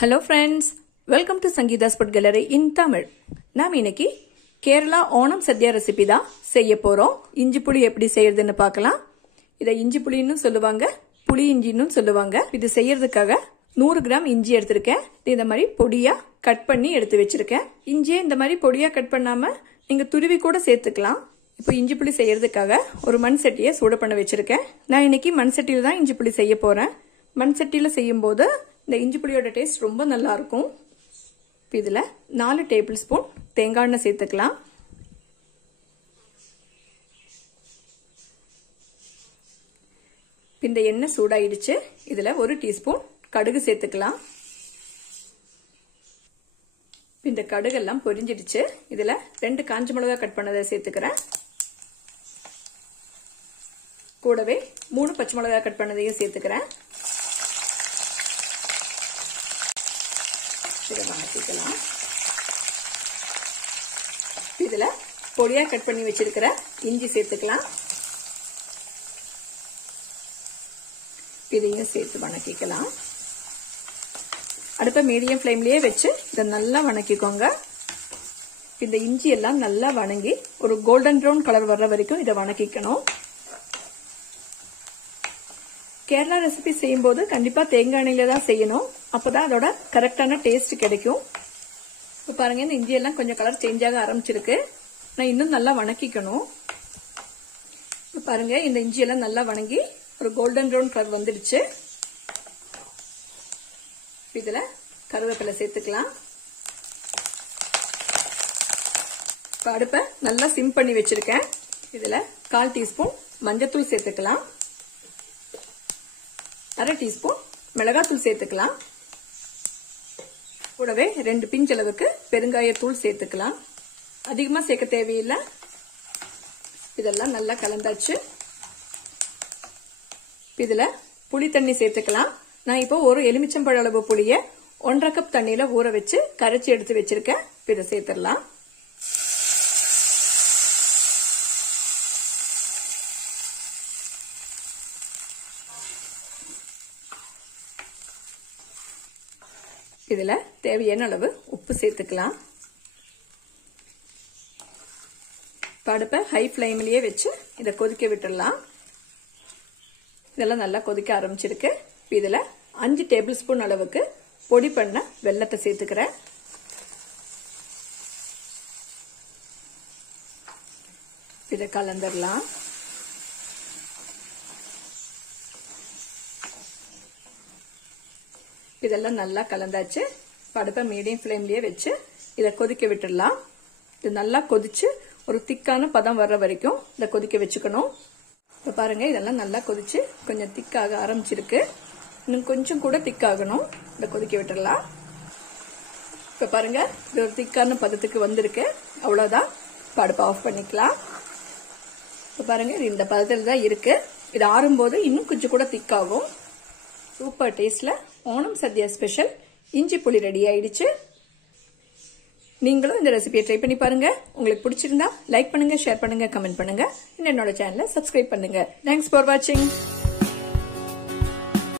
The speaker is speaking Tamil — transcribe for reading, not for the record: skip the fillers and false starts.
Hello friends, welcome to Sangeetha's Food Gallery in Tamil. நாம் இன்னைக்கு கேரளா ஓணம் சத்யா ரெசிபி தான் செய்ய போறோம். இஞ்சி புளி எப்படி செய்யறதுன்னு பார்க்கலாம். இத இஞ்சி புளின்னு சொல்லுவாங்க, புளி இஞ்சின்னு சொல்லுவாங்க. இது செய்யறதுக்காக 100 கிராம் இஞ்சி எடுத்துர்க்கேன். இந்த மாதிரி பொடியா கட் பண்ணி எடுத்து வச்சிருக்கேன். இஞ்சியை இந்த மாதிரி பொடியா கட் பண்ணாம நீங்க துருவி கூட சேர்த்துக்கலாம். இப்போ இஞ்சி புளி செய்யறதுக்காக ஒரு மண் சட்டியை சூடு பண்ண வச்சிருக்கேன். நான் இன்னைக்கு மண் சட்டியில தான் இஞ்சி புளி செய்ய போறேன். மண் சட்டியில செய்யும்போது இந்த இஞ்சி புளியோட டேஸ்ட் ரொம்ப நல்லா இருக்கும். இதுல 4 டேபிள் ஸ்பூன் தேங்காய் எண்ணெய் சேர்த்துக்கலாம். இந்த எண்ணெய் சூடாயிடுச்சு. இதுல 1 டீஸ்பூன் கடுகு சேர்த்துக்கலாம். இந்த கடுகு எல்லாம் பொரிஞ்சிடுச்சு. இதுல 2 காஞ்ச மிளகாய் கட் பண்ணதை சேர்த்துக்கிறேன். கூடவே 3 பச்சை மிளகாய் கட் பண்ணதையும் சேர்த்துக்கிறேன். இதுல பொடியா கட் பண்ணி வச்சிருக்கிற இஞ்சி சேர்த்துக்கலாம். இதையும் சேர்த்து வணக்கிக்கலாம். அடுப்பை மீடியம் ஃப்ளேம்லயே வச்சு இதை நல்லா வணக்கிக்கோங்க. இந்த இஞ்சி எல்லாம் நல்லா வணங்கி ஒரு கோல்டன் ப்ரௌன் கலர் வர்ற வரைக்கும் இதை வணக்கிக்கணும். கேரளா ரெசிபி செய்யும் போது கண்டிப்பா தேங்காய் எண்ணெயில தான் செய்யணும். அப்பதான் அதோட கரெக்டான டேஸ்ட் கிடைக்கும். இப்ப பாருங்க, இந்த இஞ்சி எல்லாம் கொஞ்சம் கலர் சேஞ்ச் ஆக ஆரம்பிச்சிருக்கு. நான் இன்னும் நல்லா வணக்கிக்கணும். பாருங்க, இந்த இஞ்சி எல்லாம் நல்லா வணங்கி ஒரு கோல்டன் ப்ரௌன் கலர் வந்துடுச்சு. இதுல கருவேப்பிலை சேர்த்துக்கலாம். இப்ப அடுப்பை நல்லா சிம் பண்ணி வச்சிருக்கேன். இதுல 1/4 டீஸ்பூன் மஞ்சத்தூள் சேர்த்துக்கலாம். 1/2 டீஸ்பூன் மிளகாத்தூள் சேர்த்துக்கலாம். கூடவே 2 பிஞ்ச் அளவுக்கு பெருங்காயத்தூள் சேர்த்துக்கலாம். அதிகமா சேர்க்க தேவையில்லை. இதெல்லாம் நல்லா கலந்தாச்சு. இதுல புளி தண்ணி சேர்த்துக்கலாம். நான் இப்போ ஒரு எலுமிச்சம்பழ அளவு புளிய 1/2 கப் தண்ணியில ஊற வச்சு கரைச்சி எடுத்து வச்சிருக்கேன். இதை சேர்த்துடலாம். இதுல தேவையான அளவு உப்பு சேர்த்துக்கலாம். அடுப்பை ஹை ஃப்ளேம்லயே வச்சு இதை கொதிக்க விட்டுடலாம். இதெல்லாம் நல்லா கொதிக்க ஆரம்பிச்சிருக்கு. இதுல 5 டேபிள் ஸ்பூன் அளவுக்கு பொடி பண்ண வெல்லத்தை சேர்த்துக்கிறேன். இதை கலந்துடலாம். இதெல்லாம் நல்லா கலந்தாச்சு. அடுப்பை மீடியம் ஃப்ளேம்லயே வச்சு இதை கொதிக்க விட்டுடலாம். இது நல்லா கொதிச்சு ஒரு திக்கான பதம் வர்ற வரைக்கும் இதை கொதிக்க வச்சுக்கணும். இப்ப பாருங்க, இதெல்லாம் நல்லா கொதிச்சு கொஞ்சம் திக்காக ஆரம்பிச்சிருக்கு. இன்னும் கொஞ்சம் கூட திக்காகணும். இதை கொதிக்க விட்டுடலாம். இப்ப பாருங்க, இது ஒரு திக்கான பதத்துக்கு வந்திருக்கு. அவ்வளவுதான். அடுப்பை ஆஃப் பண்ணிக்கலாம். இப்ப பாருங்க, இது இந்த பதத்துல தான் இருக்கு. இது ஆறும்போது இன்னும் கொஞ்சம் கூட திக்காகும். சூப்பர் டேஸ்ட்ல ஓணம் சத்யா ஸ்பெஷல் இஞ்சி புளி ரெடி ஆயிடுச்சு. நீங்களும் இந்த ரெசிபியை ட்ரை பண்ணி பாருங்க. உங்களுக்கு பிடிச்சிருந்தா லைக் பண்ணுங்க, ஷேர் பண்ணுங்க, கமெண்ட் பண்ணுங்க. என்னோட சேனலை சப்ஸ்கிரைப் பண்ணுங்க. தேங்க்ஸ் ஃபார் வாட்சிங்.